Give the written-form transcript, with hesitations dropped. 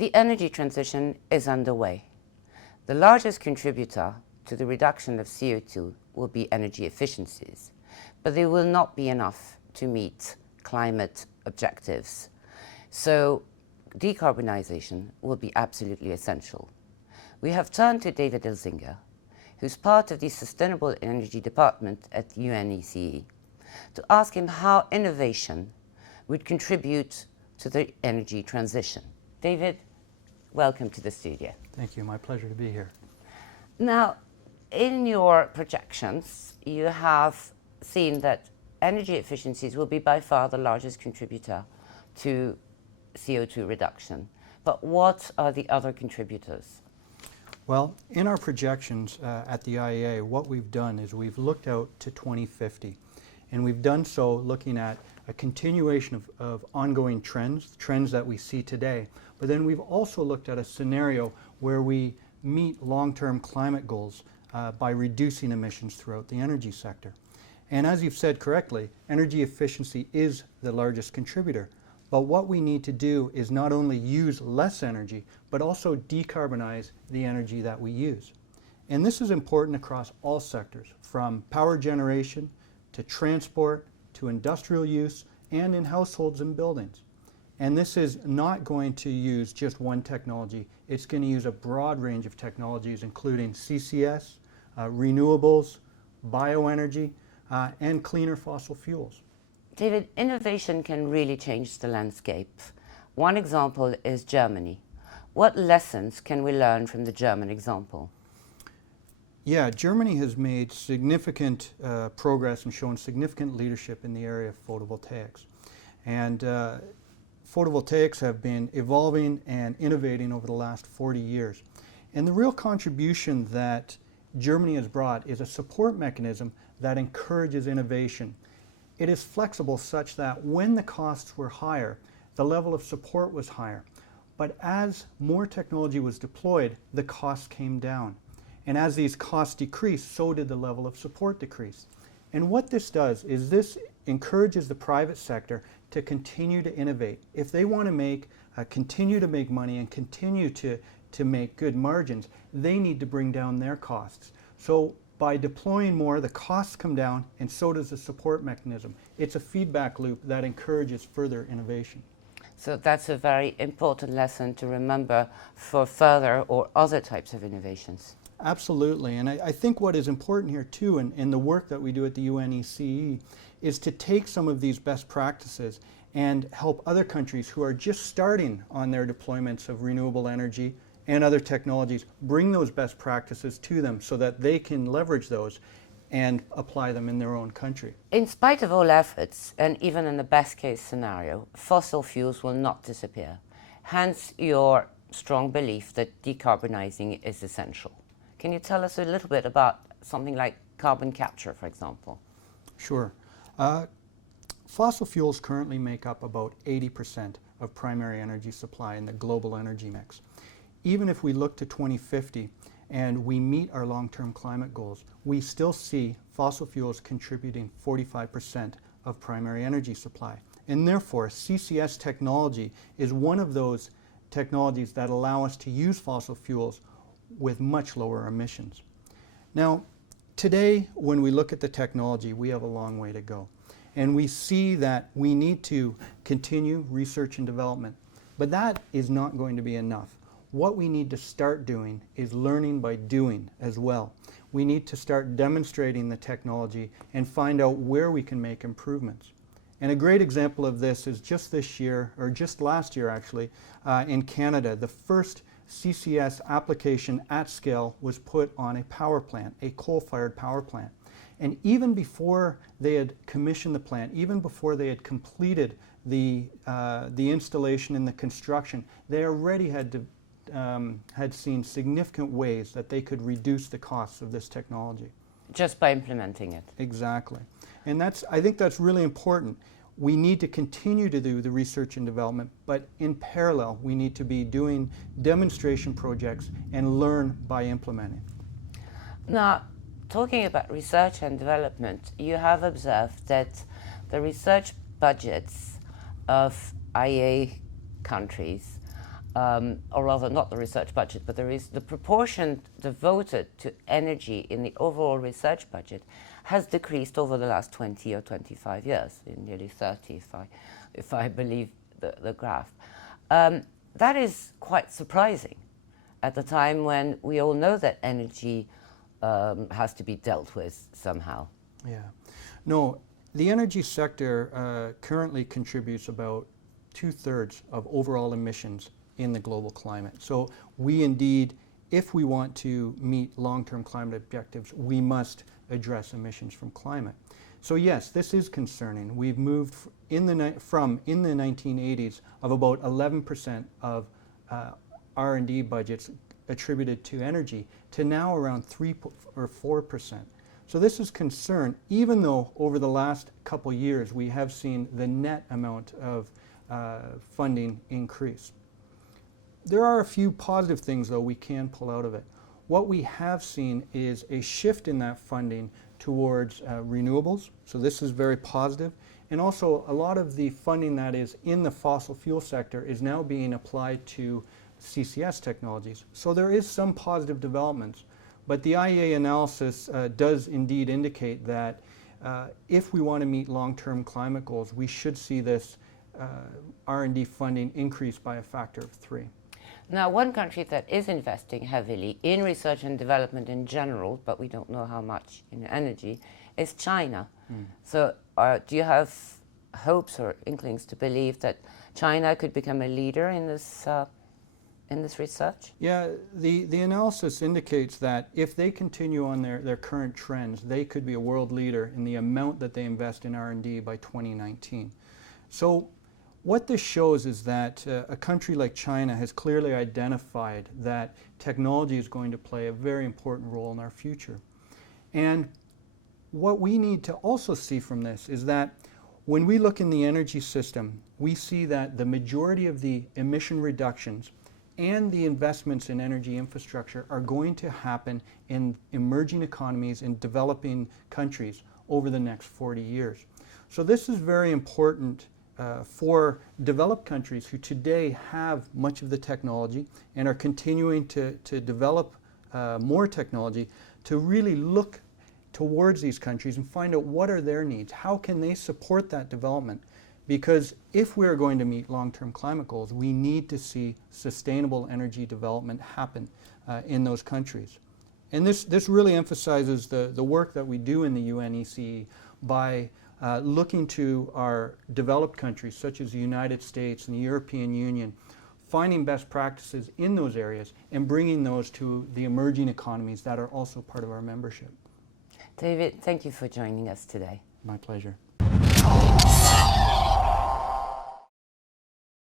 The energy transition is underway. The largest contributor to the reduction of CO2 will be energy efficiencies, but they will not be enough to meet climate objectives. So decarbonisation will be absolutely essential. We have turned to David Elzinga, who's part of the Sustainable Energy Department at UNECE, to ask him how innovation would contribute to the energy transition. David, welcome to the studio. Thank you. My pleasure to be here. Now, in your projections, you have seen that energy efficiencies will be by far the largest contributor to CO2 reduction. But what are the other contributors? Well, in our projections at the IEA, what we've done is we've looked out to 2050. And we've done so looking at a continuation of ongoing trends that we see today. But then we've also looked at a scenario where we meet long-term climate goals by reducing emissions throughout the energy sector. And as you've said correctly, energy efficiency is the largest contributor. But what we need to do is not only use less energy, but also decarbonize the energy that we use. And this is important across all sectors, from power generation to transport to industrial use and in households and buildings. And this is not going to use just one technology. It's going to use a broad range of technologies, including CCS, renewables, bioenergy, and cleaner fossil fuels. David, innovation can really change the landscape. One example is Germany. What lessons can we learn from the German example? Yeah, Germany has made significant progress and shown significant leadership in the area of photovoltaics. And photovoltaics have been evolving and innovating over the last 40 years. And the real contribution that Germany has brought is a support mechanism that encourages innovation. It is flexible such that when the costs were higher, the level of support was higher. But as more technology was deployed, the costs came down. And as these costs decreased, so did the level of support decrease. And what this does is this encourages the private sector to continue to innovate. If they want to continue to make money and continue to make good margins, they need to bring down their costs. So by deploying more, the costs come down, and so does the support mechanism. It's a feedback loop that encourages further innovation. So that's a very important lesson to remember for further or other types of innovations. Absolutely, and I think what is important here too in the work that we do at the UNECE is to take some of these best practices and help other countries who are just starting on their deployments of renewable energy and other technologies, bring those best practices to them so that they can leverage those and apply them in their own country. In spite of all efforts, and even in the best case scenario, fossil fuels will not disappear. Hence your strong belief that decarbonizing is essential. Can you tell us a little bit about something like carbon capture, for example? Sure. Fossil fuels currently make up about 80% of primary energy supply in the global energy mix. Even if we look to 2050 and we meet our long-term climate goals, we still see fossil fuels contributing 45% of primary energy supply. And therefore, CCS technology is one of those technologies that allow us to use fossil fuels with much lower emissions. Now, today, when we look at the technology, we have a long way to go. And we see that we need to continue research and development. But that is not going to be enough. What we need to start doing is learning by doing as well. We need to start demonstrating the technology and find out where we can make improvements. And a great example of this is just this year, or just last year actually, in Canada, the first CCS application at scale was put on a power plant, a coal-fired power plant. And even before they had commissioned the plant, even before they had completed the installation and the construction, they already had seen significant ways that they could reduce the costs of this technology. Just by implementing it. Exactly. And I think that's really important. We need to continue to do the research and development, but in parallel, we need to be doing demonstration projects and learn by implementing. Now, talking about research and development, you have observed that the research budgets of IEA countries or rather not the research budget, but the proportion devoted to energy in the overall research budget has decreased over the last 20 or 25 years, in nearly 30 if I believe the graph. That is quite surprising at the time when we all know that energy has to be dealt with somehow. Yeah. No, the energy sector currently contributes about 2/3 of overall emissions in the global climate. So we indeed, if we want to meet long-term climate objectives, we must address emissions from climate. So yes, this is concerning. We've moved from in the 1980s of about 11% of R&D budgets attributed to energy to now around 3 or 4%. So this is concern, even though over the last couple years we have seen the net amount of funding increase. There are a few positive things, though, we can pull out of it. What we have seen is a shift in that funding towards renewables, so this is very positive. And also, a lot of the funding that is in the fossil fuel sector is now being applied to CCS technologies. So there is some positive developments, but the IEA analysis does indeed indicate that if we want to meet long-term climate goals, we should see this R&D funding increase by a factor of 3. Now, one country that is investing heavily in research and development in general, but we don't know how much in energy, is China. So do you have hopes or inklings to believe that China could become a leader in this research? Yeah, the analysis indicates that if they continue on their current trends, they could be a world leader in the amount that they invest in R&D by 2019. So what this shows is that a country like China has clearly identified that technology is going to play a very important role in our future. And what we need to also see from this is that when we look in the energy system, we see that the majority of the emission reductions and the investments in energy infrastructure are going to happen in emerging economies in developing countries over the next 40 years. So this is very important for developed countries who today have much of the technology and are continuing to develop more technology, to really look towards these countries and find out what are their needs, how can they support that development. Because if we're going to meet long-term climate goals, we need to see sustainable energy development happen in those countries. And this really emphasizes the work that we do in the UNECE by looking to our developed countries, such as the United States and the European Union, finding best practices in those areas and bringing those to the emerging economies that are also part of our membership. David, thank you for joining us today. My pleasure.